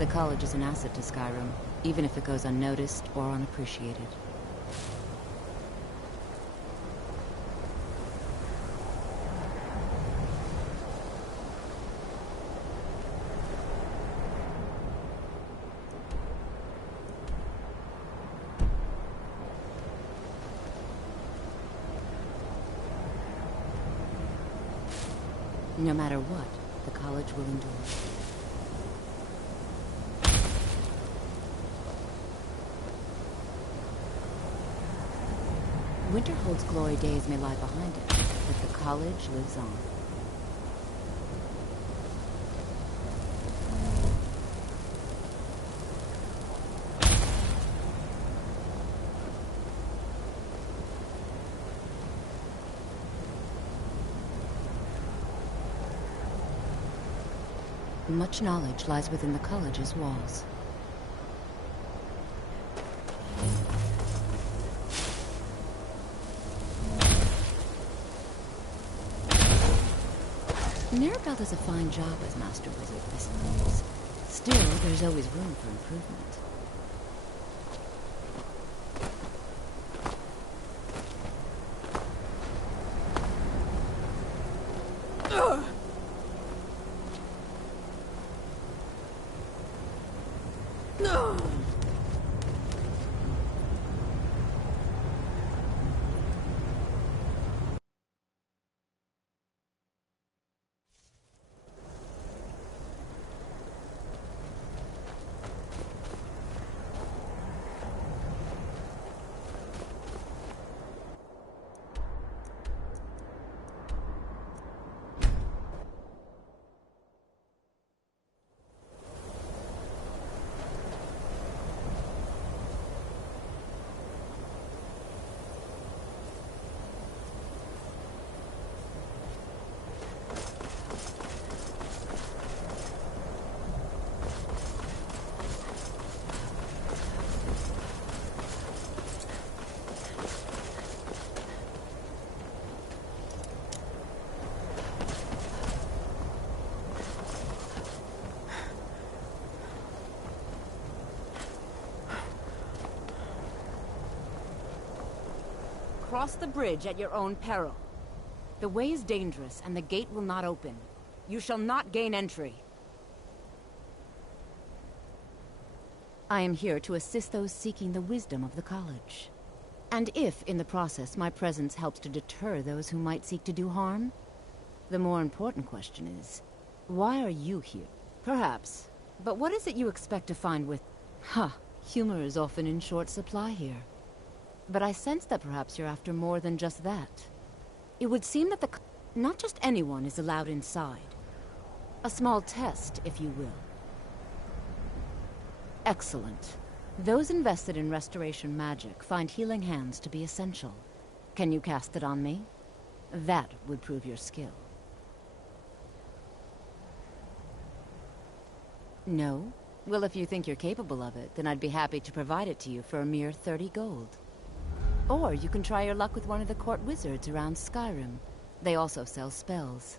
The college is an asset to Skyrim, even if it goes unnoticed or unappreciated. No matter what, the college will endure. Winterhold's glory days may lie behind it, but the college lives on. Much knowledge lies within the college's walls. Mirabelle does a fine job as Master Wizard, I suppose. Still, there's always room for improvement. Cross the bridge at your own peril. The way is dangerous, and the gate will not open. You shall not gain entry. I am here to assist those seeking the wisdom of the college. And if, in the process, my presence helps to deter those who might seek to do harm, the more important question is, why are you here? Perhaps. But what is it you expect to find with... Humor is often in short supply here. But I sense that perhaps you're after more than just that. It would seem that not just anyone is allowed inside. A small test, if you will. Excellent. Those invested in restoration magic find healing hands to be essential. Can you cast it on me? That would prove your skill. No? Well, if you think you're capable of it, then I'd be happy to provide it to you for a mere 30 gold. Or you can try your luck with one of the court wizards around Skyrim. They also sell spells.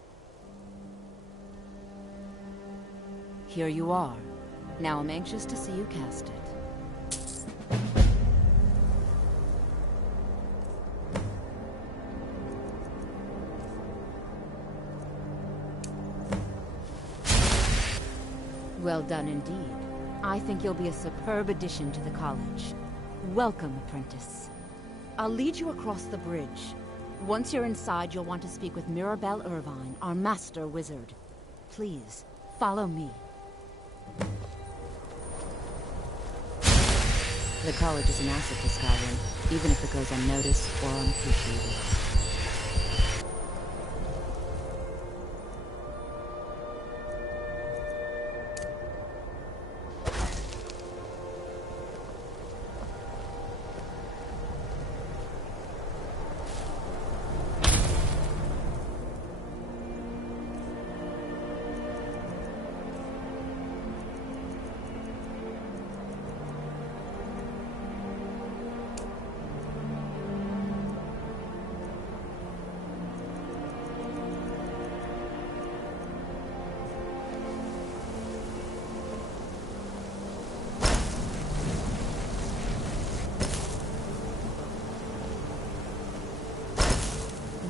Here you are. Now I'm anxious to see you cast it. Well done indeed. I think you'll be a superb addition to the college. Welcome, apprentice. I'll lead you across the bridge. Once you're inside, you'll want to speak with Mirabelle Irvine, our master wizard. Please, follow me. The college is an asset to Skyrim, even if it goes unnoticed or unappreciated.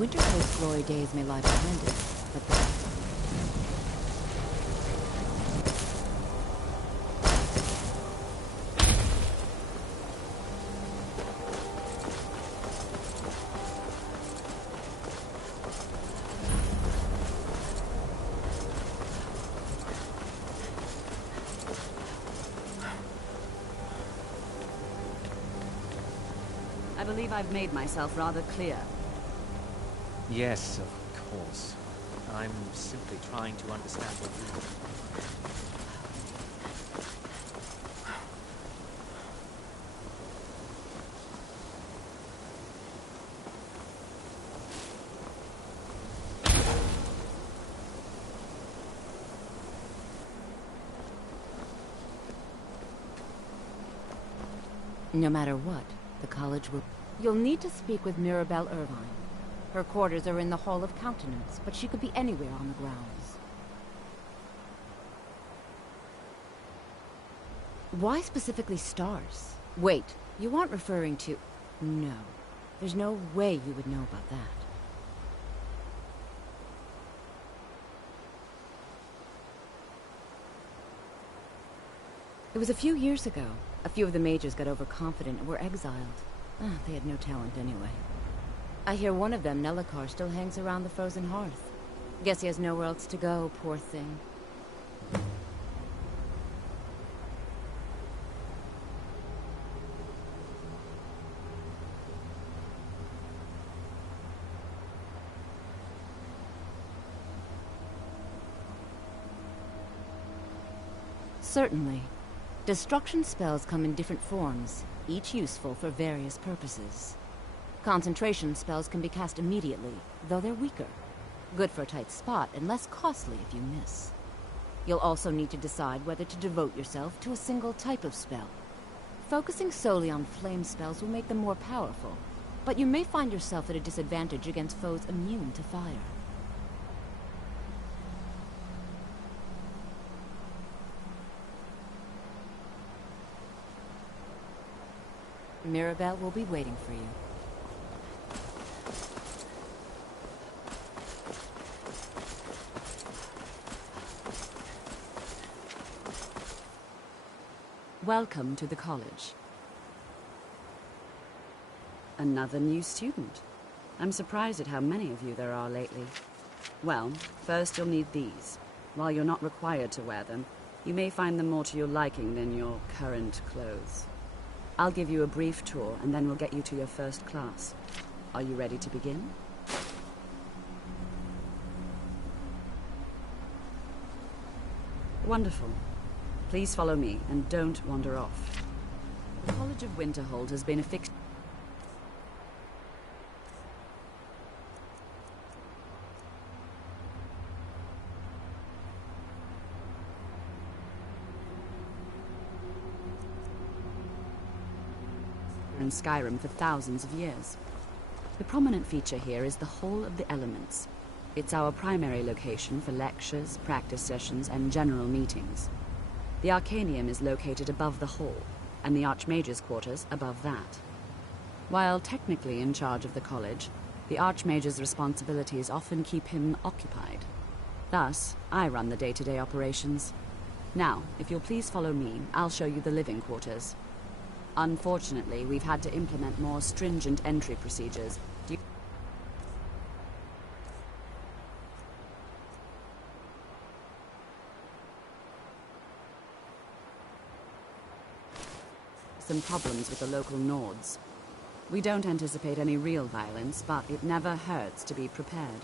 Wintercoast's glory days may lie behind it, but the... I believe I've made myself rather clear. Yes, of course. I'm simply trying to understand what you... No matter what, the college will... You'll need to speak with Mirabelle Irvine. Her quarters are in the Hall of Countenance, but she could be anywhere on the grounds. Why specifically stars? Wait, you aren't referring to... No. There's no way you would know about that. It was a few years ago. A few of the mages got overconfident and were exiled. They had no talent anyway. I hear one of them, Nellikar, still hangs around the frozen hearth. Guess he has nowhere else to go, poor thing. Certainly. Destruction spells come in different forms, each useful for various purposes. Concentration spells can be cast immediately, though they're weaker. Good for a tight spot and less costly if you miss. You'll also need to decide whether to devote yourself to a single type of spell. Focusing solely on flame spells will make them more powerful, but you may find yourself at a disadvantage against foes immune to fire. Mirabelle will be waiting for you. Welcome to the college. Another new student. I'm surprised at how many of you there are lately. Well, first you'll need these. While you're not required to wear them, you may find them more to your liking than your current clothes. I'll give you a brief tour, and then we'll get you to your first class. Are you ready to begin? Wonderful. Please follow me, and don't wander off. The College of Winterhold has been a fixture in Skyrim for thousands of years. The prominent feature here is the Hall of the Elements. It's our primary location for lectures, practice sessions, and general meetings. The Arcanium is located above the hall, and the Archmage's quarters above that. While technically in charge of the college, the Archmage's responsibilities often keep him occupied. Thus, I run the day-to-day operations. Now, if you'll please follow me, I'll show you the living quarters. Unfortunately, we've had to implement more stringent entry procedures. Some problems with the local Nords. We don't anticipate any real violence, but it never hurts to be prepared.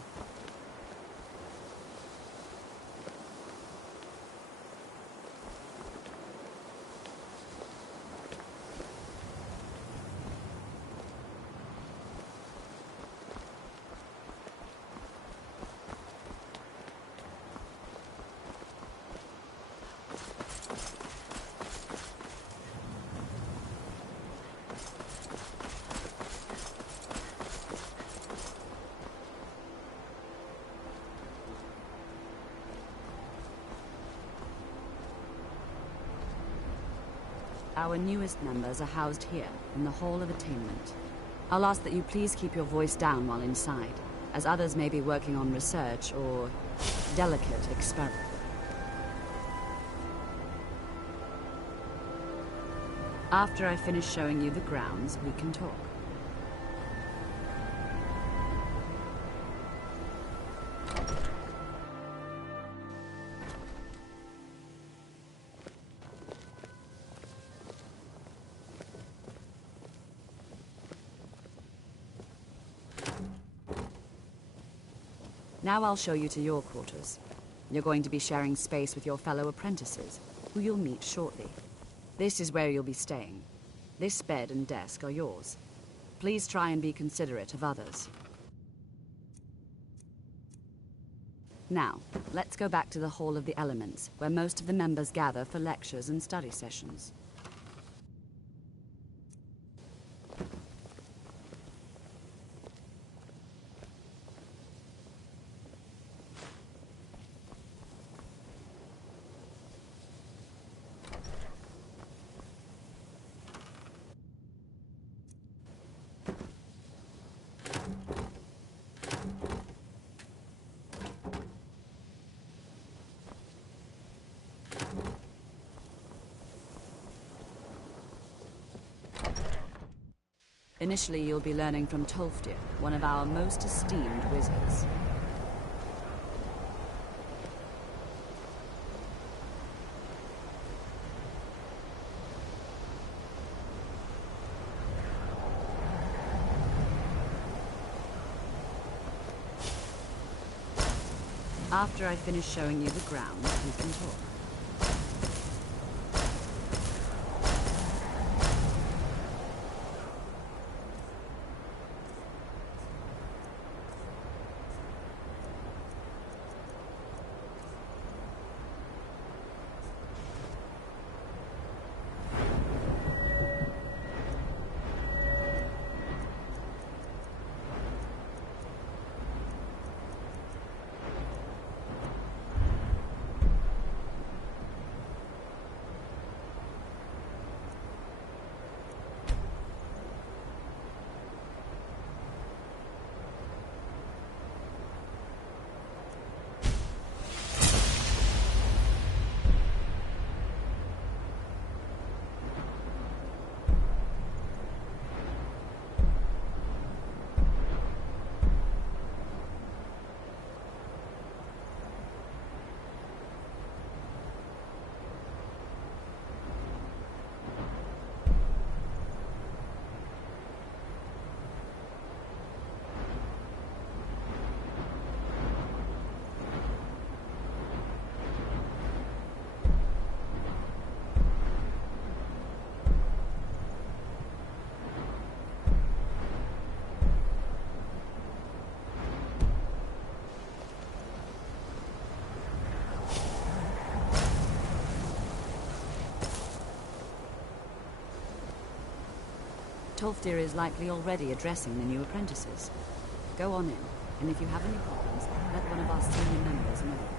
Our newest members are housed here, in the Hall of Attainment. I'll ask that you please keep your voice down while inside, as others may be working on research or delicate experiments. After I finish showing you the grounds, we can talk. Now I'll show you to your quarters. You're going to be sharing space with your fellow apprentices, who you'll meet shortly. This is where you'll be staying. This bed and desk are yours. Please try and be considerate of others. Now, let's go back to the Hall of the Elements, where most of the members gather for lectures and study sessions. Initially, you'll be learning from Tolfdir, one of our most esteemed wizards. After I finish showing you the grounds, we can talk. Tolfdir is likely already addressing the new apprentices. Go on in, and if you have any problems, let one of our senior members know.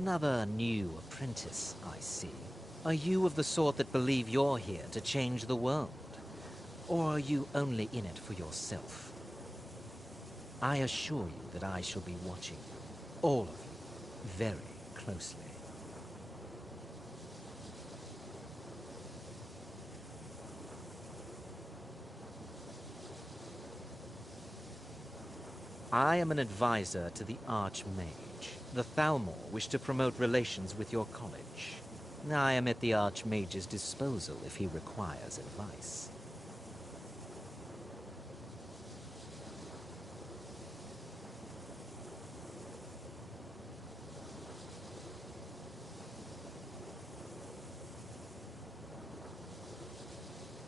Another new apprentice, I see. Are you of the sort that believe you're here to change the world? Or are you only in it for yourself? I assure you that I shall be watching you, all of you, very closely. I am an advisor to the Archmage. The Thalmor wish to promote relations with your college. I am at the Archmage's disposal if he requires advice.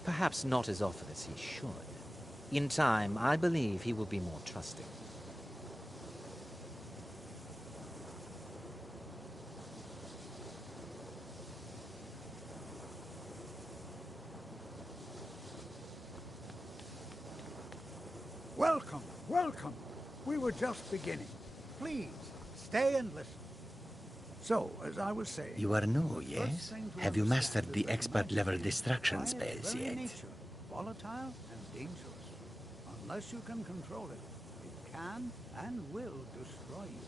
Perhaps not as often as he should. In time, I believe he will be more trusting. Welcome, welcome. We were just beginning. Please, stay and listen. So, as I was saying... You are new, yes? Have you mastered the expert-level destruction spells yet? Nature, volatile and dangerous. Unless you can control it, it can and will destroy you.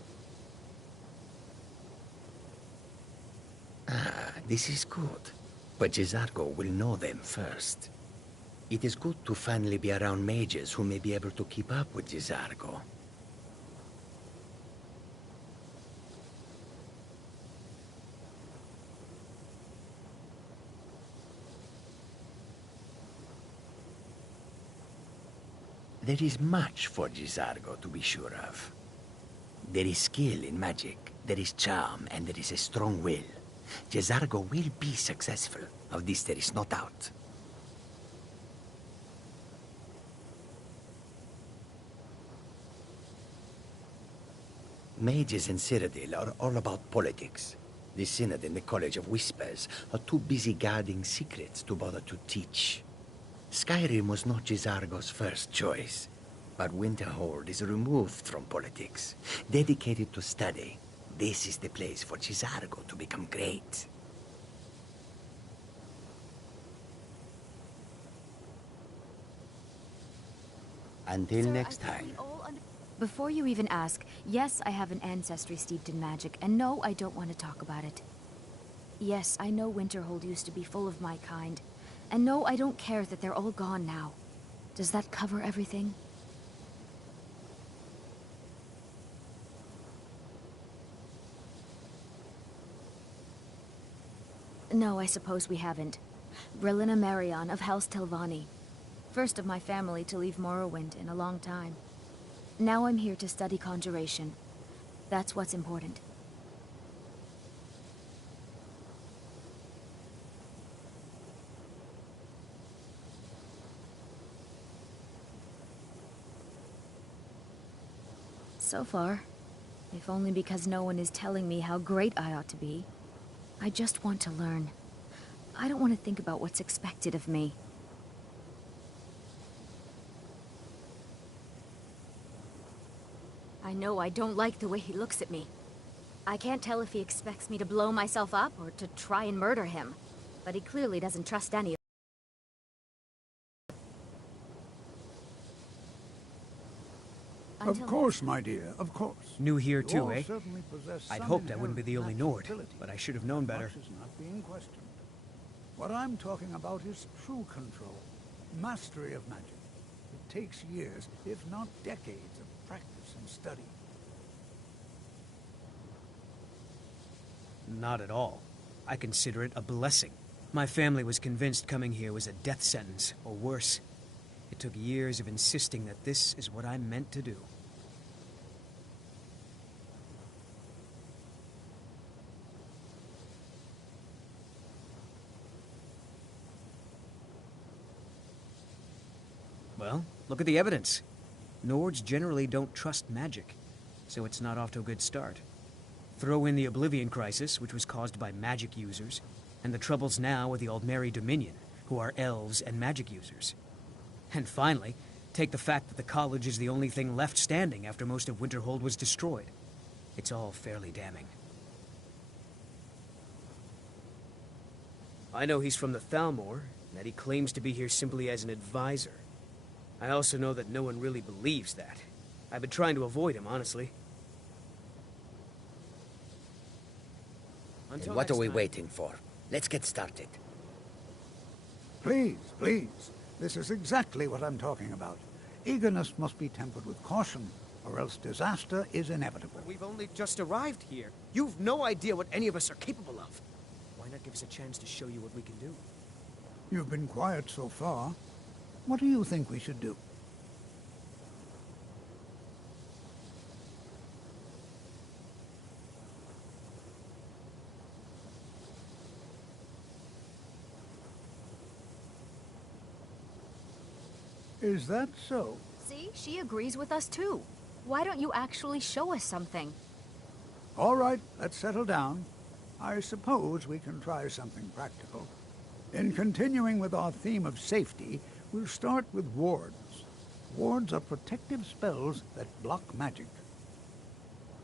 Ah, this is good. But Jizargo will know them first. It is good to finally be around mages who may be able to keep up with Jizargo. There is much for Jizargo to be sure of. There is skill in magic, there is charm, and there is a strong will. Jizargo will be successful. Of this there is no doubt. Mages in Cyrodiil are all about politics. The Synod and the College of Whispers are too busy guarding secrets to bother to teach. Skyrim was not Jizargo's first choice, but Winterhold is removed from politics, dedicated to study. This is the place for Jizargo to become great. Until next time. Before you even ask, yes, I have an ancestry steeped in magic, and no, I don't want to talk about it. Yes, I know Winterhold used to be full of my kind, and no, I don't care that they're all gone now. Does that cover everything? No, I suppose we haven't. Brillina Marion of House Telvanni. First of my family to leave Morrowind in a long time. Now I'm here to study conjuration. That's what's important. So far, if only because no one is telling me how great I ought to be. I just want to learn. I don't want to think about what's expected of me. I know I don't like the way he looks at me. I can't tell if he expects me to blow myself up or to try and murder him. But he clearly doesn't trust any of Of course, my dear, of course. New here You too, all eh? certainly possess I'd some hoped I wouldn't be the only inherent Nord, natural ability, but I should have known better. much is not being questioned. What I'm talking about is true control, mastery of magic. It takes years, if not decades, of practice and study. Not at all. I consider it a blessing. My family was convinced coming here was a death sentence, or worse. It took years of insisting that this is what I'm meant to do. Well, look at the evidence. Nords generally don't trust magic, so it's not off to a good start. Throw in the Oblivion Crisis, which was caused by magic users, and the troubles now with the Aldmeri Dominion, who are elves and magic users. And finally, take the fact that the college is the only thing left standing after most of Winterhold was destroyed. It's all fairly damning. I know he's from the Thalmor, and that he claims to be here simply as an advisor. I also know that no one really believes that. I've been trying to avoid him, honestly. Then what are we waiting for? Let's get started. Please, please. This is exactly what I'm talking about. Eagerness must be tempered with caution, or else disaster is inevitable. We've only just arrived here. You've no idea what any of us are capable of. Why not give us a chance to show you what we can do? You've been quiet so far. What do you think we should do? Is that so? See, she agrees with us too. Why don't you actually show us something? All right, let's settle down. I suppose we can try something practical. In continuing with our theme of safety, we'll start with wards. Wards are protective spells that block magic.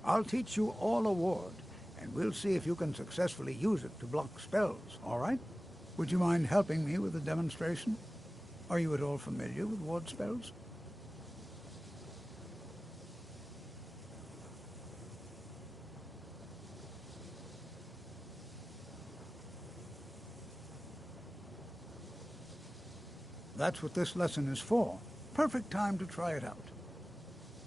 I'll teach you all a ward, and we'll see if you can successfully use it to block spells, all right? Would you mind helping me with the demonstration? Are you at all familiar with ward spells? That's what this lesson is for. Perfect time to try it out.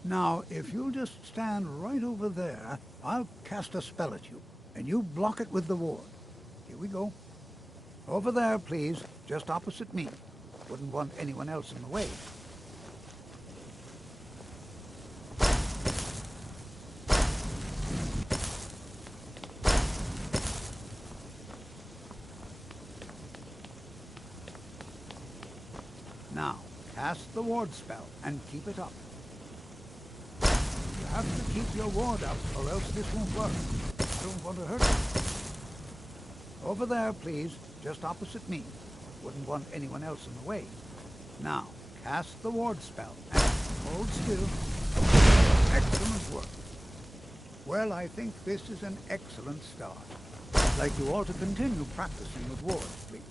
Now, if you'll just stand right over there, I'll cast a spell at you, and you block it with the ward. Here we go. Over there, please, just opposite me. Wouldn't want anyone else in the way. Now, cast the ward spell and keep it up. You have to keep your ward up, or else this won't work. I don't want to hurt you. Over there, please, just opposite me. Wouldn't want anyone else in the way. Now, cast the ward spell and hold still. Excellent work. Well, I think this is an excellent start. I'd like you all to continue practicing with wards, please.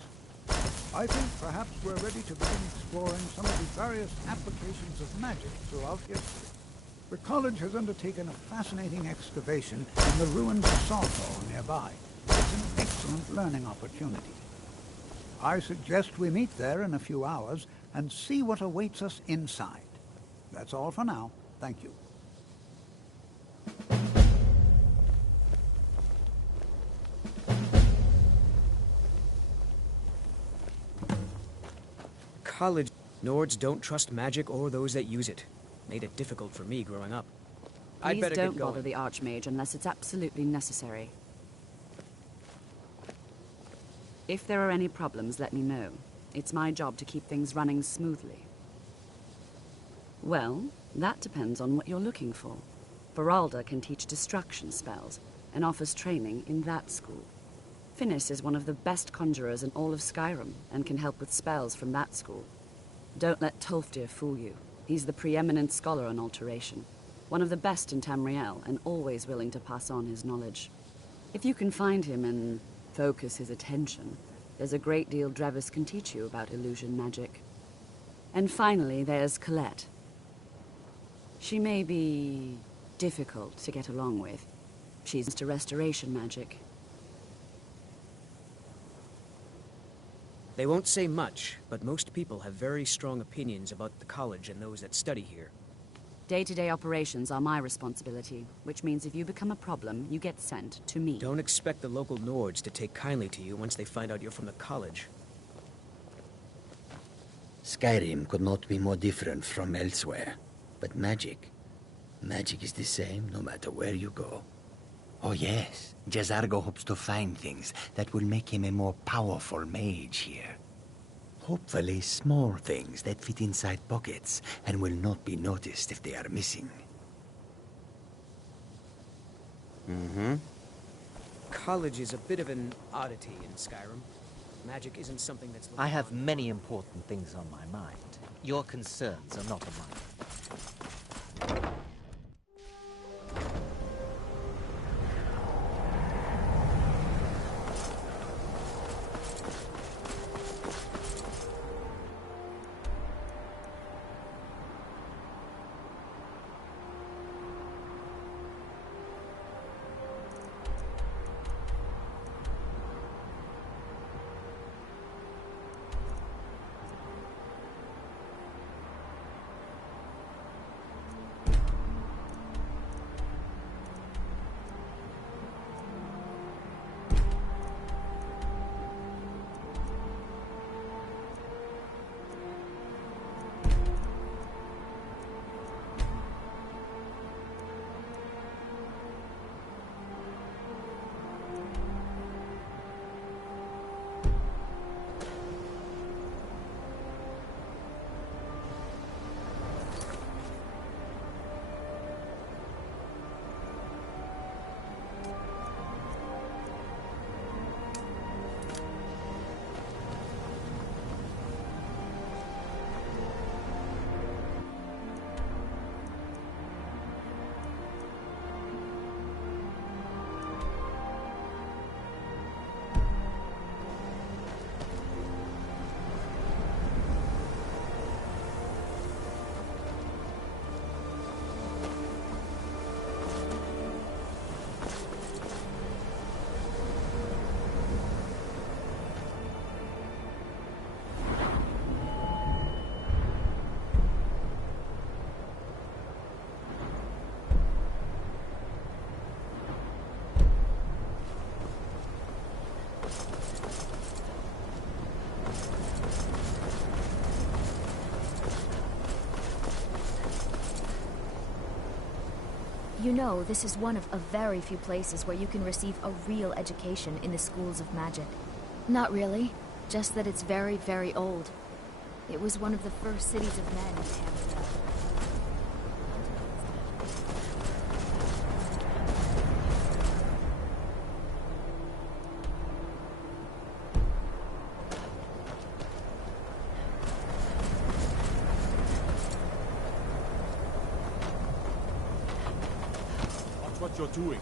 I think perhaps we're ready to begin exploring some of the various applications of magic throughout history. The college has undertaken a fascinating excavation in the ruins of Sawthall nearby. It's an excellent learning opportunity. I suggest we meet there in a few hours and see what awaits us inside. That's all for now. Thank you. College Nords don't trust magic or those that use it. Made it difficult for me growing up. I'd Please better don't get going. bother the Archmage unless it's absolutely necessary. If there are any problems, let me know. It's my job to keep things running smoothly. Well, that depends on what you're looking for. Feralda can teach destruction spells and offers training in that school. Finis is one of the best conjurers in all of Skyrim and can help with spells from that school. Don't let Tolfdir fool you. He's the preeminent scholar on alteration, one of the best in Tamriel and always willing to pass on his knowledge. If you can find him and focus his attention, there's a great deal Drevis can teach you about illusion magic. And finally, there's Colette. She may be difficult to get along with. She's into restoration magic. They won't say much, but most people have very strong opinions about the college and those that study here. Day-to-day operations are my responsibility, which means if you become a problem, you get sent to me. Don't expect the local Nords to take kindly to you once they find out you're from the college. Skyrim could not be more different from elsewhere. But magic is the same no matter where you go. Oh yes, Jazargo hopes to find things that will make him a more powerful mage here. Hopefully small things that fit inside pockets and will not be noticed if they are missing. College is a bit of an oddity in Skyrim. Magic isn't something that's... I have many important things on my mind. Your concerns are not of mine. You know, this is one of a very few places where you can receive a real education in the schools of magic. Not really, just that it's very, very old. It was one of the first cities of men in Canada. Watch what you're doing.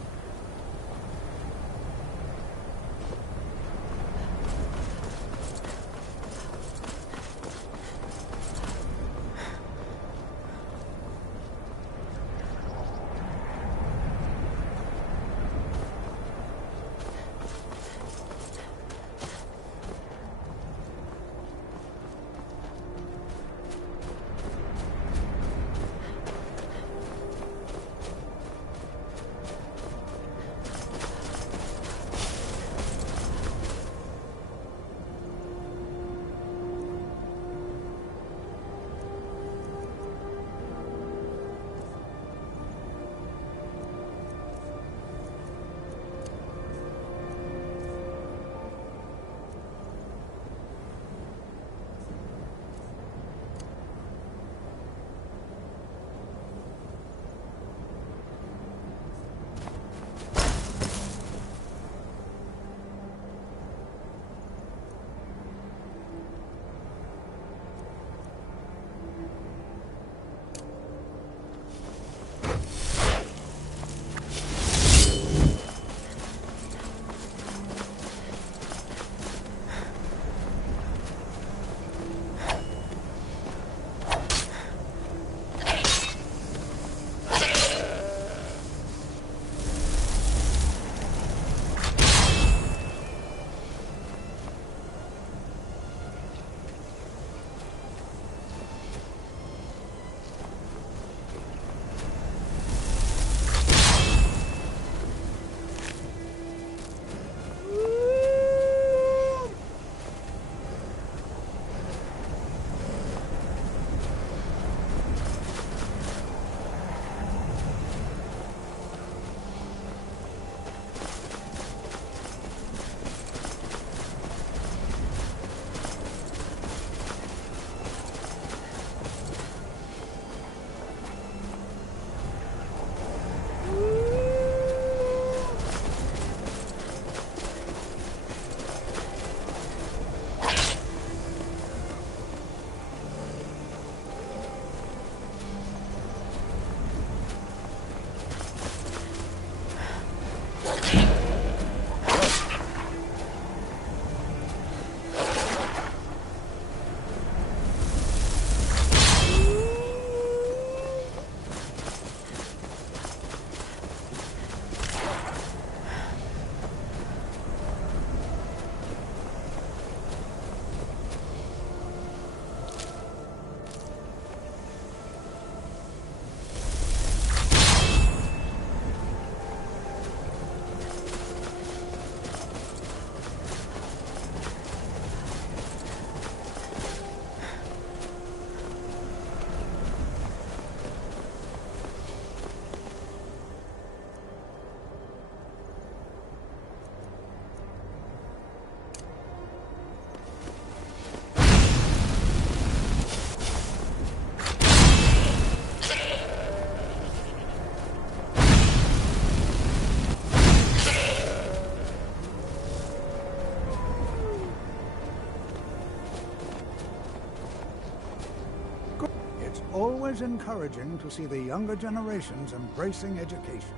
always encouraging to see the younger generations embracing education.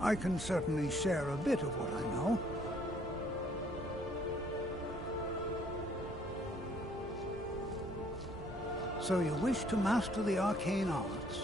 I can certainly share a bit of what I know. So you wish to master the arcane arts?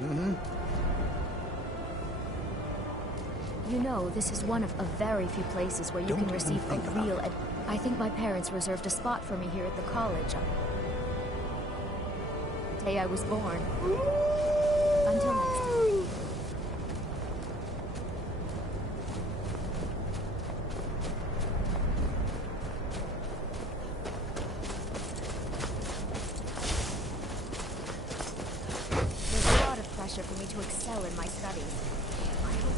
You know, this is one of a very few places where you Don't can even receive a think about real it. I think my parents reserved a spot for me here at the college the day I was born. Until next time. There's a lot of pressure for me to excel in my studies. I hope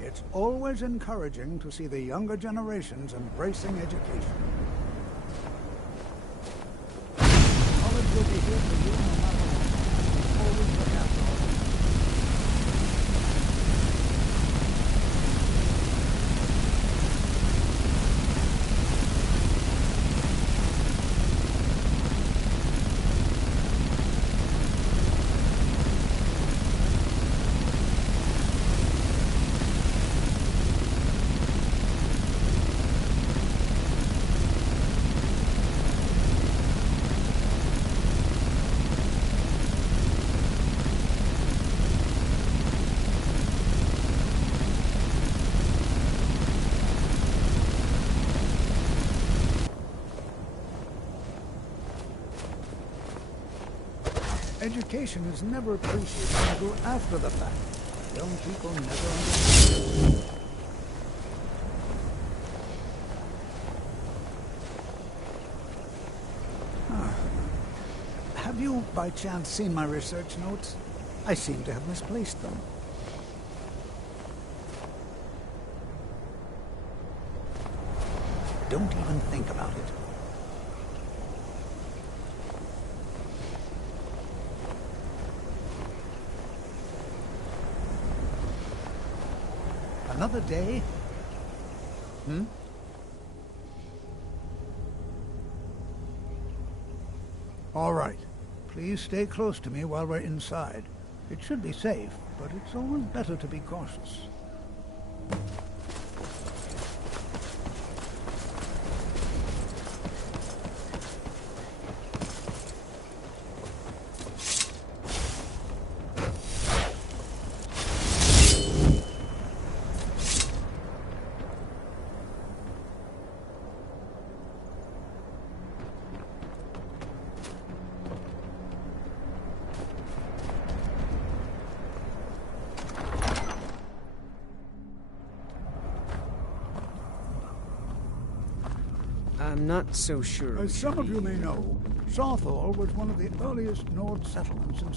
It's always encouraging to see the younger generations embracing education. College will be here for you no matter what. Always look after all. Education is never appreciated until after the fact. Young people never understand. Have you, by chance, seen my research notes? I seem to have misplaced them. Don't even think about it. Another day? All right. Please stay close to me while we're inside. It should be safe, but it's always better to be cautious. I'm not so sure. As some of you may know, Southall was one of the earliest Nord settlements in...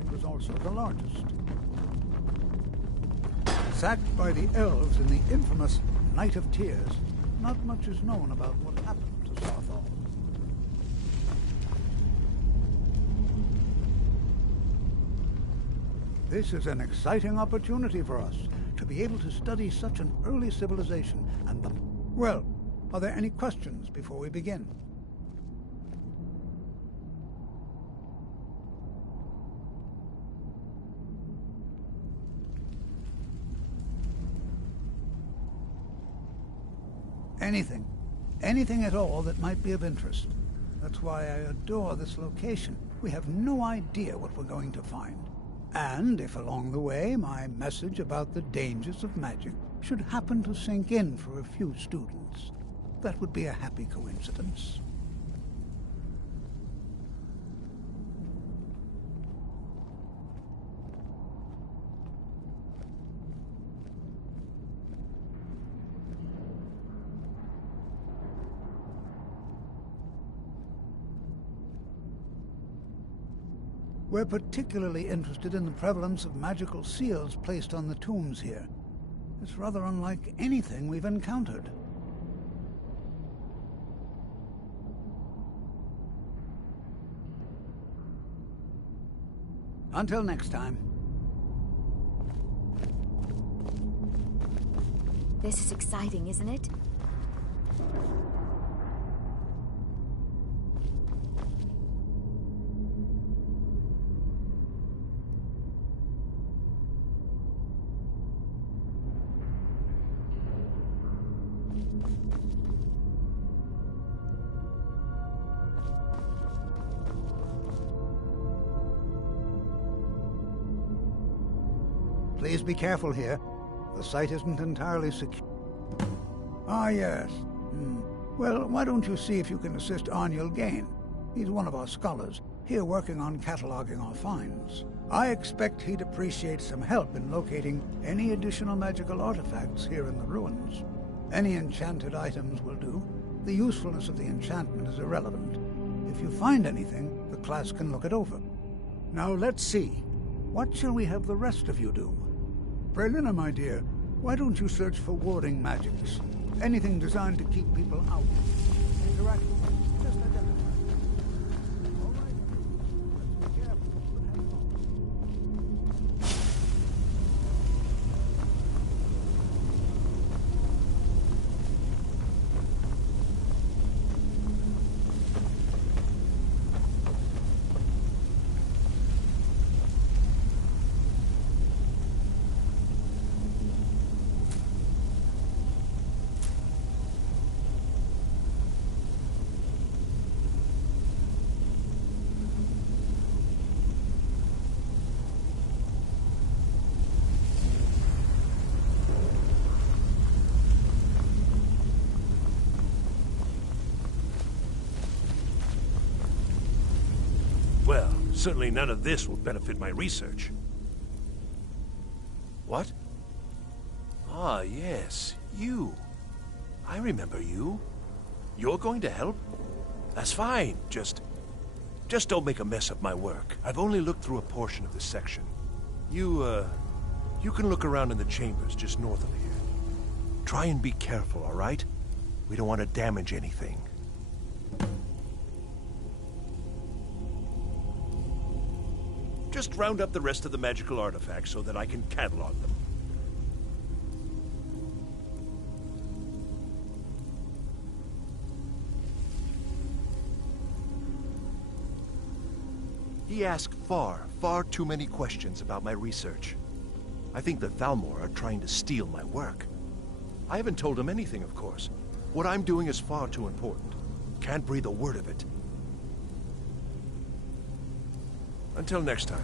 It was also the largest. Sacked by the elves in the infamous Night of Tears, not much is known about what happened to Southall. This is an exciting opportunity for us to be able to study such an early civilization and the... Well, are there any questions before we begin? Anything. Anything at all that might be of interest. That's why I adore this location. We have no idea what we're going to find. And if along the way my message about the dangers of magic should happen to sink in for a few students, that would be a happy coincidence. We're particularly interested in the prevalence of magical seals placed on the tombs here. It's rather unlike anything we've encountered. Until next time. This is exciting, isn't it? Please be careful here. The site isn't entirely secure. Ah, yes. Well, why don't you see if you can assist Arniel Gain? He's one of our scholars, here working on cataloging our finds. I expect he'd appreciate some help in locating any additional magical artifacts here in the ruins. Any enchanted items will do. The usefulness of the enchantment is irrelevant. If you find anything, the class can look it over. Now let's see. What shall we have the rest of you do? Prelina, my dear, why don't you search for warding magics? Anything designed to keep people out. Interact with them. Just identify. All right. Let's be careful. Well, certainly none of this will benefit my research. What? Ah, yes, you. I remember you. You're going to help? That's fine, just don't make a mess of my work. I've only looked through a portion of this section. You can look around in the chambers just north of here. Try and be careful, all right? We don't want to damage anything. Just round up the rest of the magical artifacts so that I can catalog them. He asked far too many questions about my research. I think the Thalmor are trying to steal my work. I haven't told him anything, of course. What I'm doing is far too important. Can't breathe a word of it. Until next time.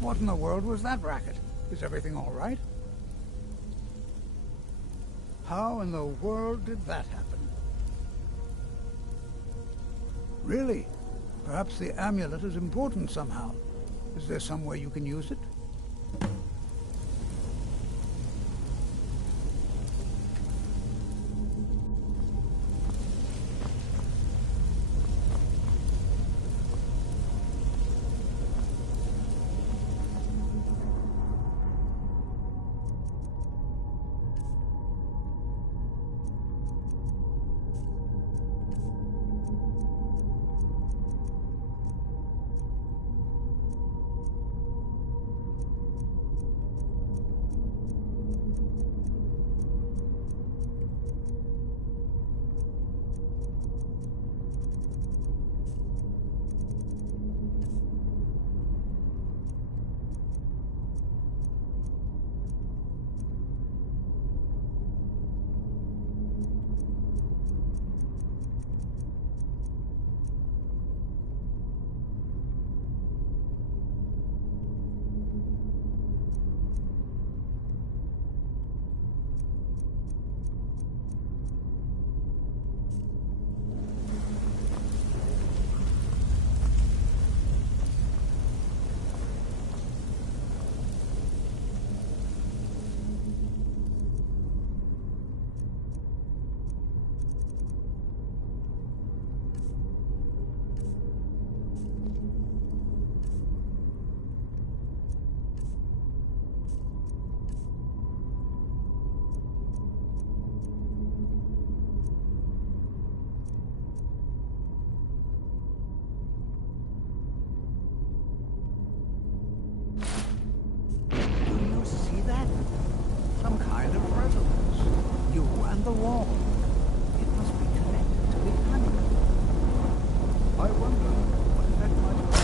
What in the world was that racket? Is everything all right? How in the world did that happen? Really? Perhaps the amulet is important somehow. Is there some way you can use it? The wall. It must be connected to the amulet. I wonder what that might be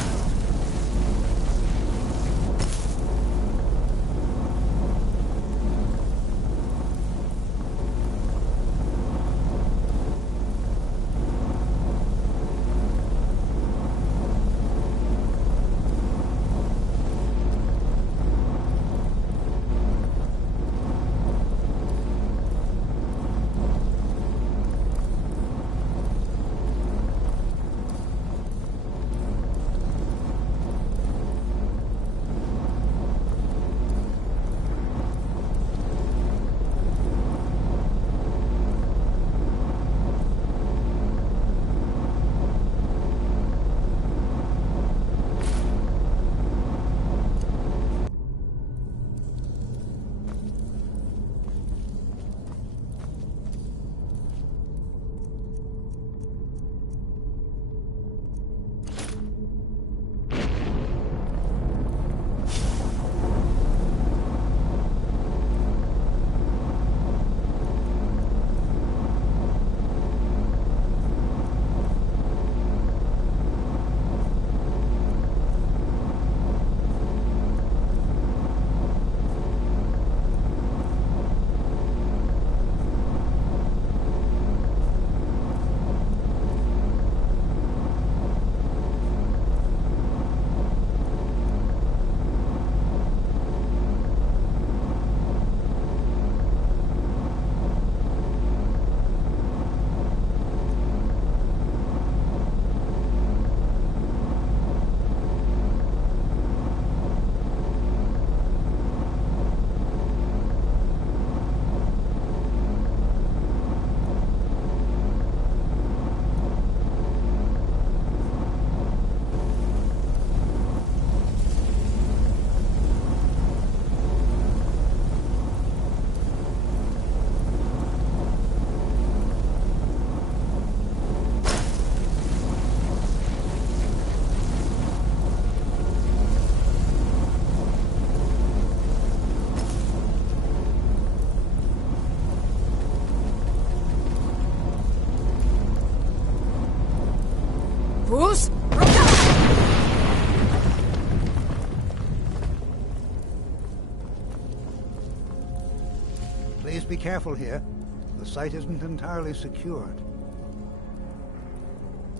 Please be careful here. The site isn't entirely secured.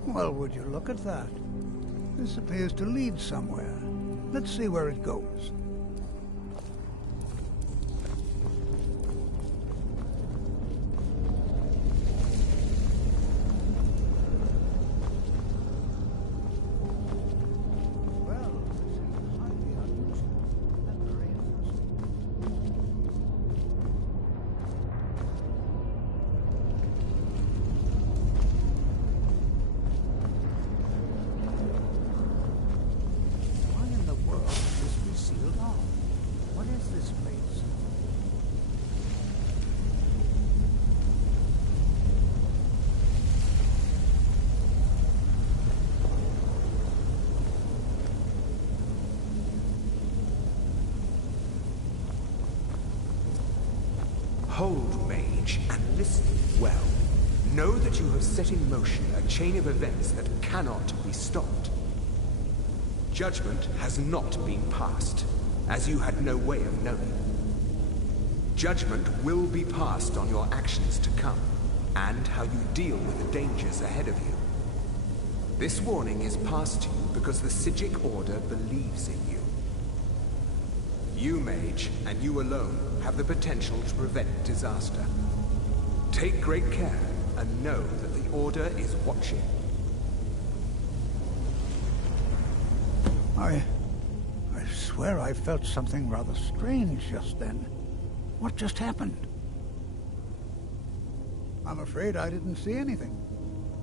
Well, would you look at that? This appears to lead somewhere. Let's see where it goes. Well, this is highly unusual and very interesting. Why in the world is this be sealed off? What is this place? Hold, mage, and listen well. Know that you have set in motion a chain of events that cannot be stopped. Judgment has not been passed, as you had no way of knowing. Judgment will be passed on your actions to come, and how you deal with the dangers ahead of you. This warning is passed to you because the Psijic Order believes in you. You, mage, and you alone, have the potential to prevent disaster. Take great care, and know that the Order is watching. I swear I felt something rather strange just then. What just happened? I'm afraid I didn't see anything.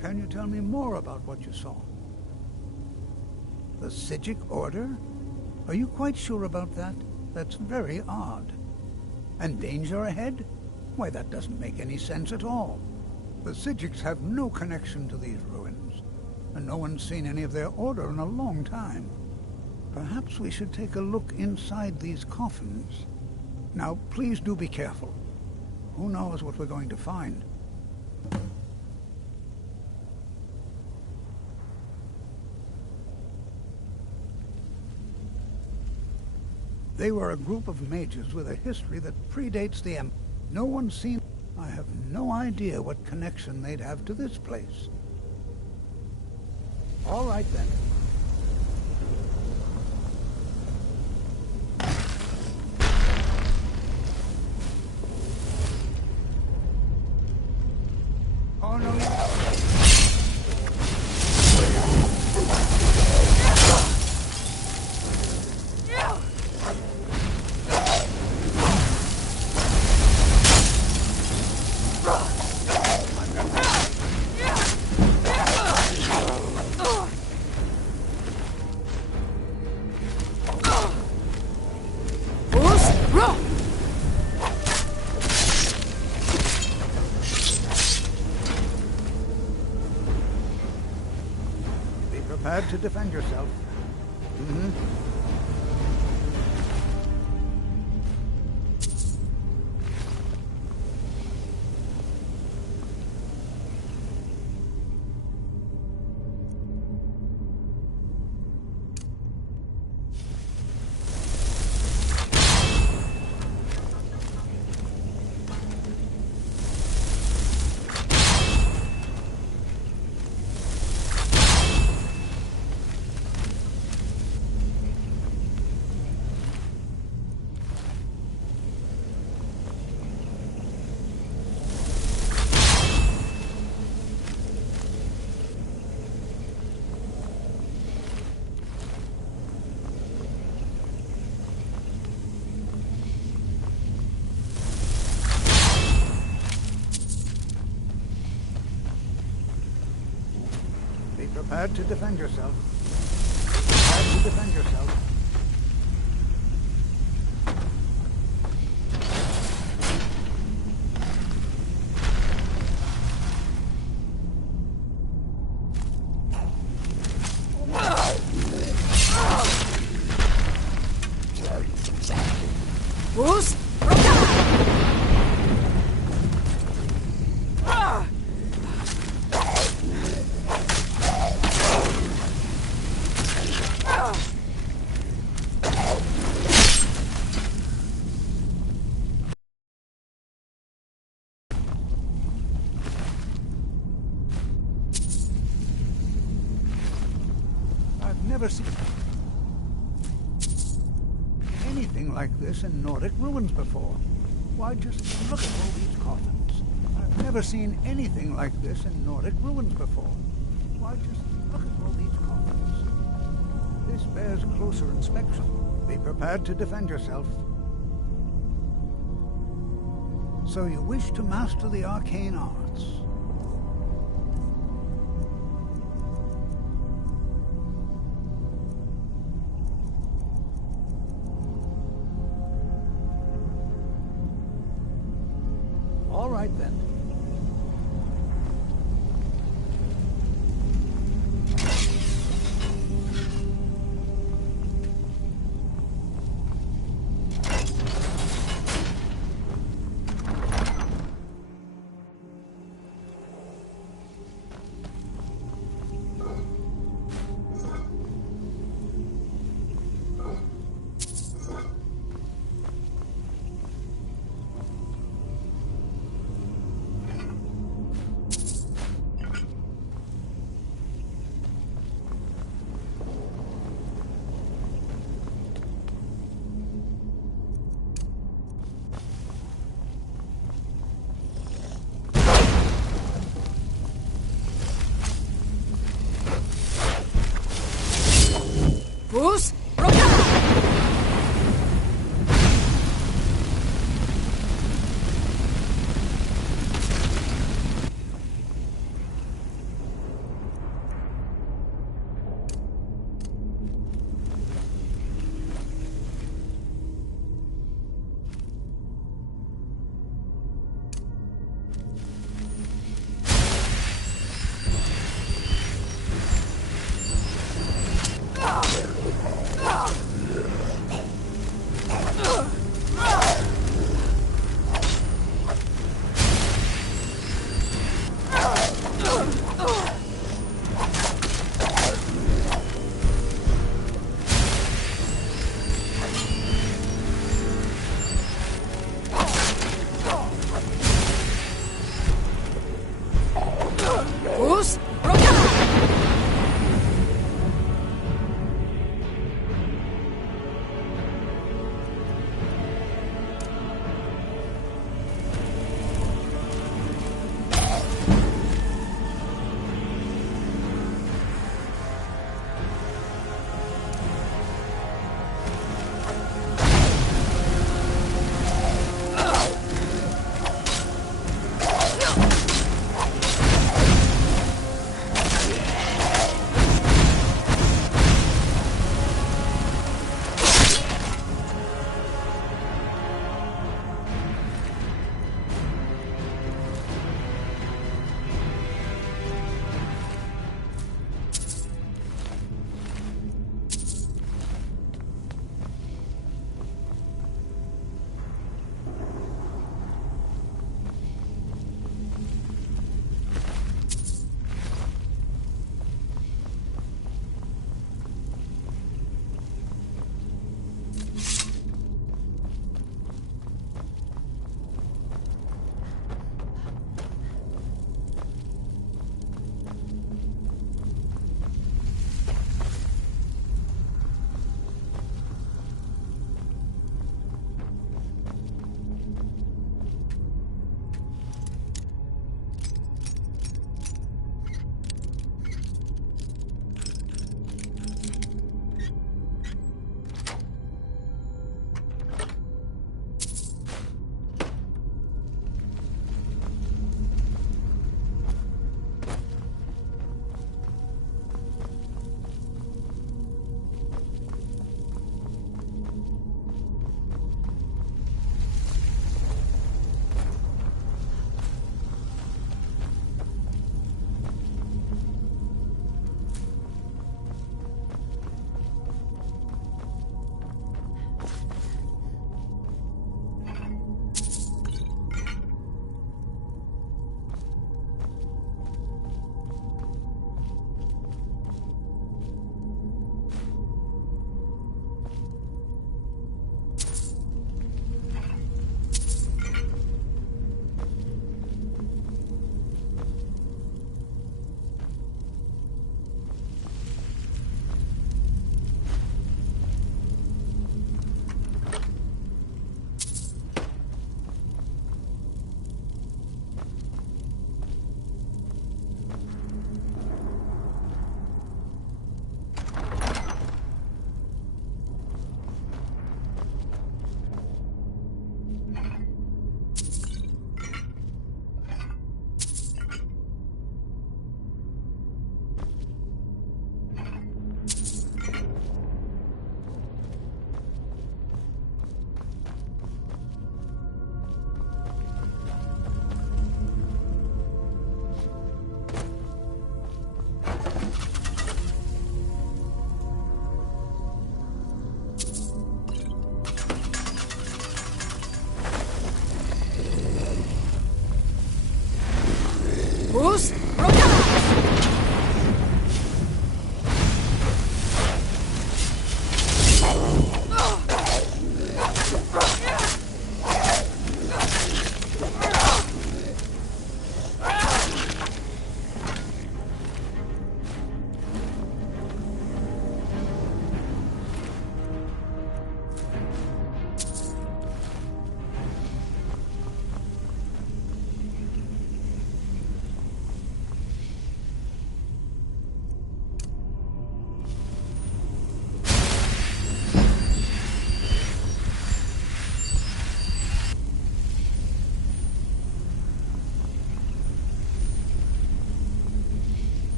Can you tell me more about what you saw? The Psijic Order? Are you quite sure about that? That's very odd. And danger ahead? Why, that doesn't make any sense at all. The Psijics have no connection to these ruins, and no one's seen any of their order in a long time. Perhaps we should take a look inside these coffins. Now, please do be careful. Who knows what we're going to find? They were a group of mages with a history that predates the Empire. No one's seen... I have no idea what connection they'd have to this place. All right, then. Oh, no, prepared to defend yourself. Be prepared to defend yourself. Be prepared to defend yourself. never seen anything like this in Nordic ruins before. Why, just look at all these coffins. I've never seen anything like this in Nordic ruins before. Why, just look at all these coffins. This bears closer inspection. Be prepared to defend yourself. So you wish to master the arcane arts? All right then. Bruce?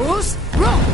Us, roll!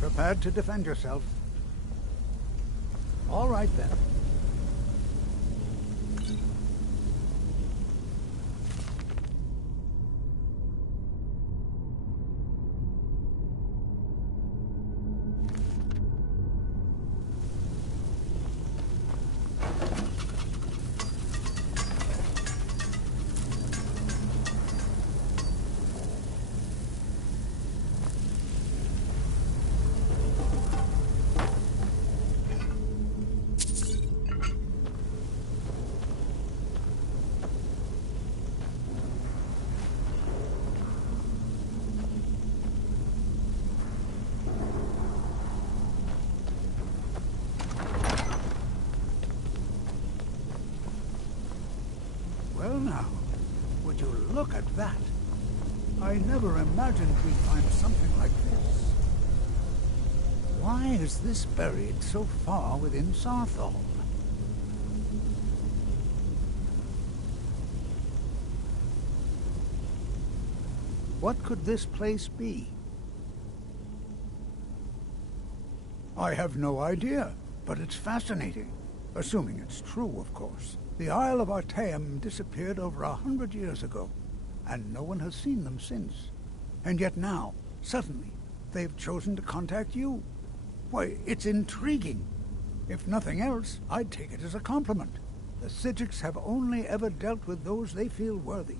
Prepared to defend yourself. All right, then. Well now, would you look at that? I never imagined we'd find something like this. Why is this buried so far within Sarthol? What could this place be? I have no idea, but it's fascinating. Assuming it's true, of course. The Isle of Artaeum disappeared over 100 years ago, and no one has seen them since. And yet now, suddenly, they've chosen to contact you. Why, it's intriguing. If nothing else, I'd take it as a compliment. The Psijics have only ever dealt with those they feel worthy.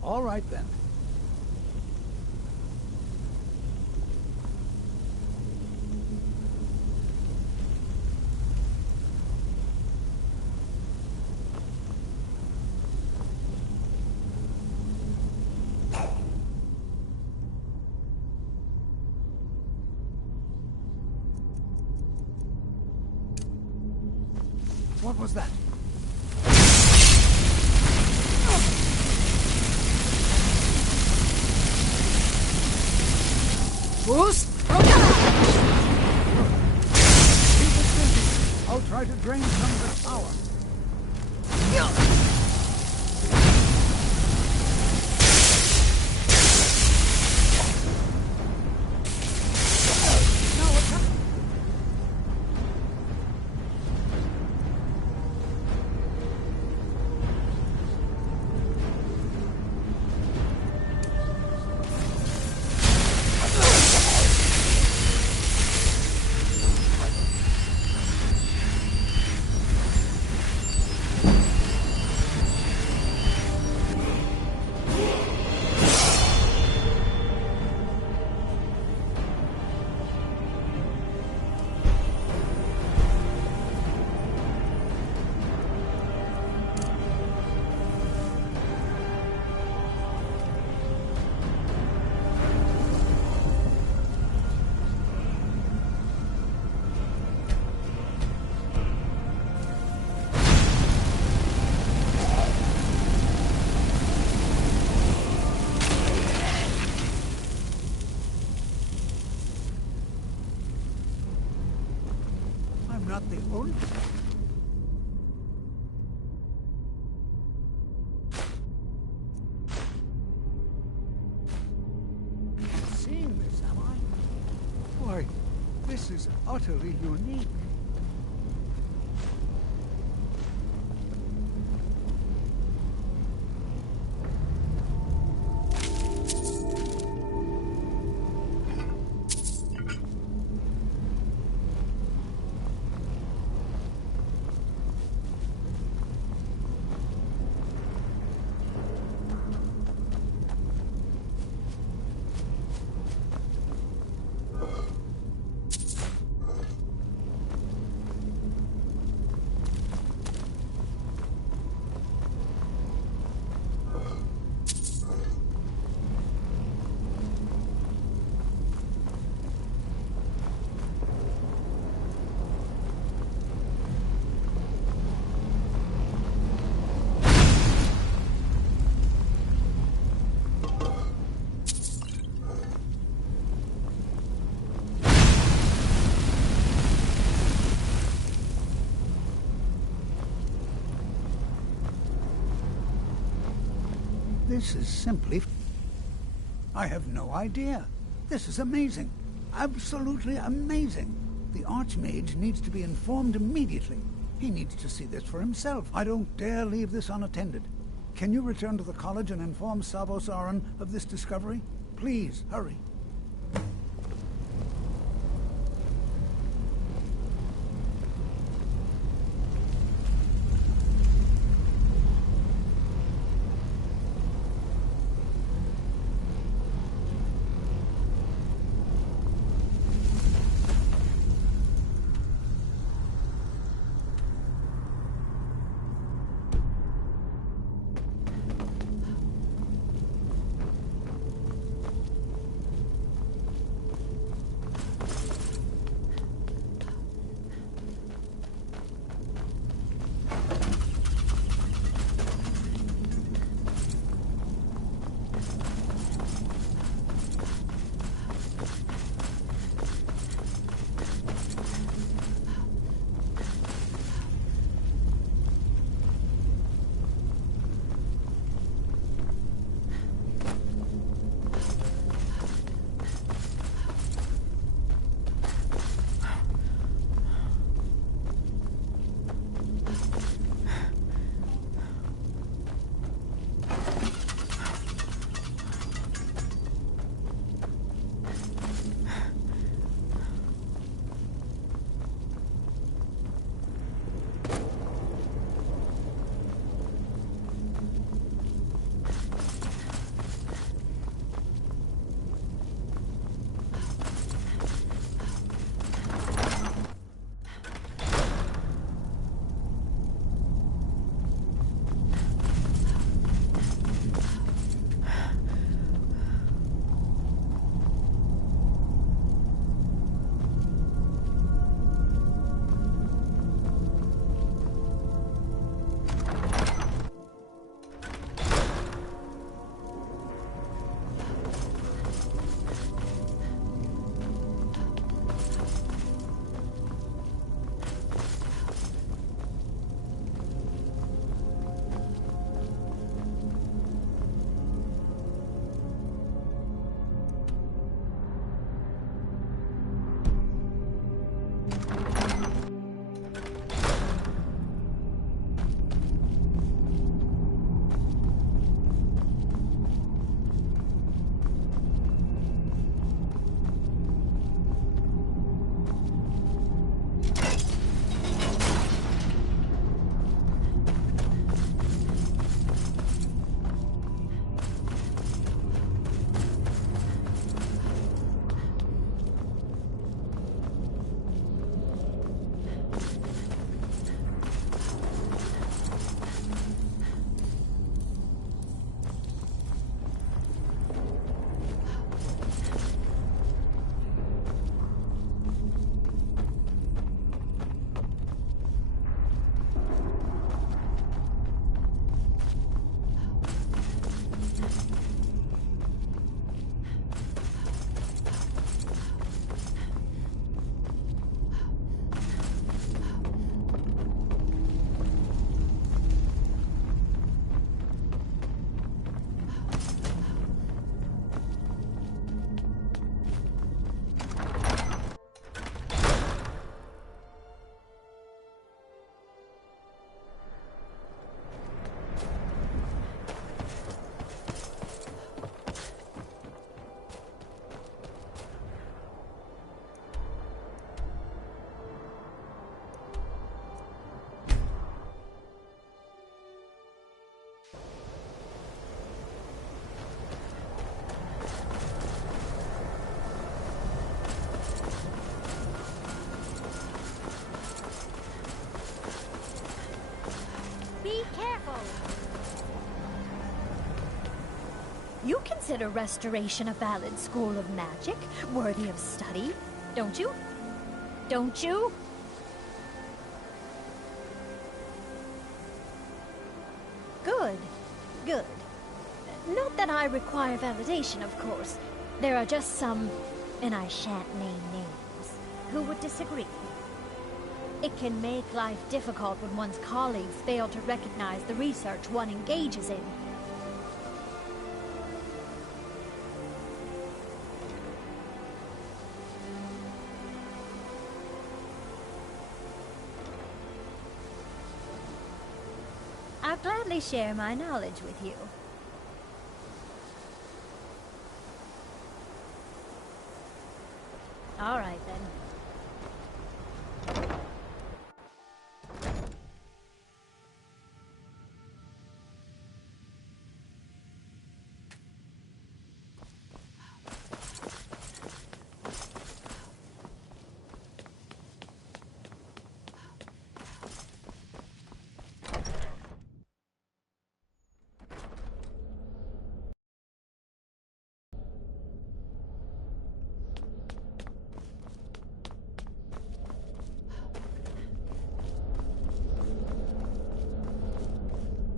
All right, then. What was that? Boost! Keep it busy. I'll try to drain some of its power. Not the only. Seeing this, am I? Why, this is utterly unique. This is simply... I have no idea. This is amazing. Absolutely amazing. The Archmage needs to be informed immediately. He needs to see this for himself. I don't dare leave this unattended. Can you return to the college and inform Savos Aran of this discovery? Please, hurry. You consider restoration a valid school of magic, worthy of study, don't you? Don't you? Good. Good. Not that I require validation, of course. There are just some, and I shan't name names, who would disagree. It can make life difficult when one's colleagues fail to recognize the research one engages in. I'll gladly share my knowledge with you. All right, then.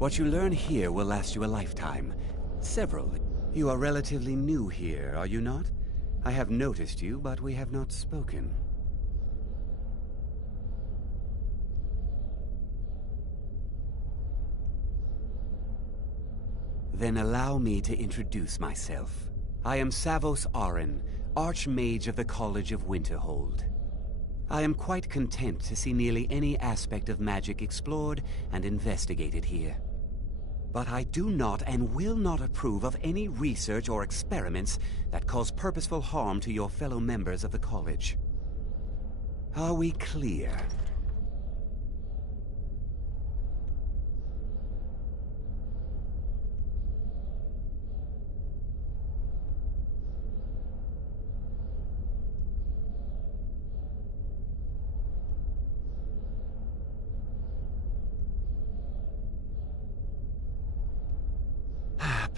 What you learn here will last you a lifetime. Several. You are relatively new here, are you not? I have noticed you, but we have not spoken. Then allow me to introduce myself. I am Savos Arin, Archmage of the College of Winterhold. I am quite content to see nearly any aspect of magic explored and investigated here. But I do not and will not approve of any research or experiments that cause purposeful harm to your fellow members of the college. Are we clear?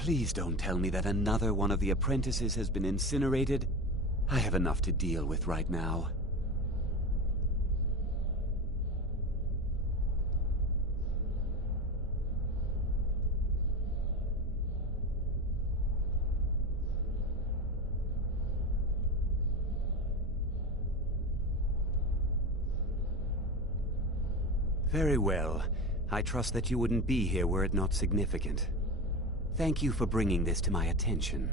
Please don't tell me that another one of the apprentices has been incinerated. I have enough to deal with right now. Very well. I trust that you wouldn't be here were it not significant. Thank you for bringing this to my attention.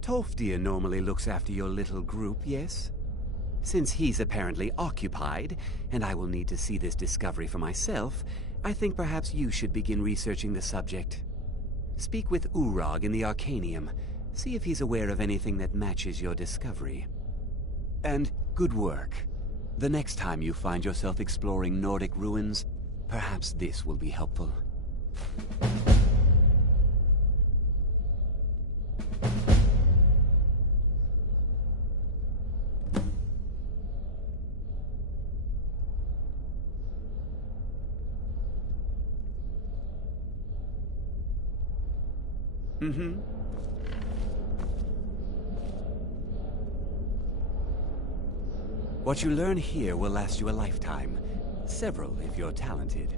Tolfdir normally looks after your little group, yes? Since he's apparently occupied, and I will need to see this discovery for myself, I think perhaps you should begin researching the subject. Speak with Urag in the Arcanium. See if he's aware of anything that matches your discovery. And good work. The next time you find yourself exploring Nordic ruins, perhaps this will be helpful. What you learn here will last you a lifetime. Several, if you're talented.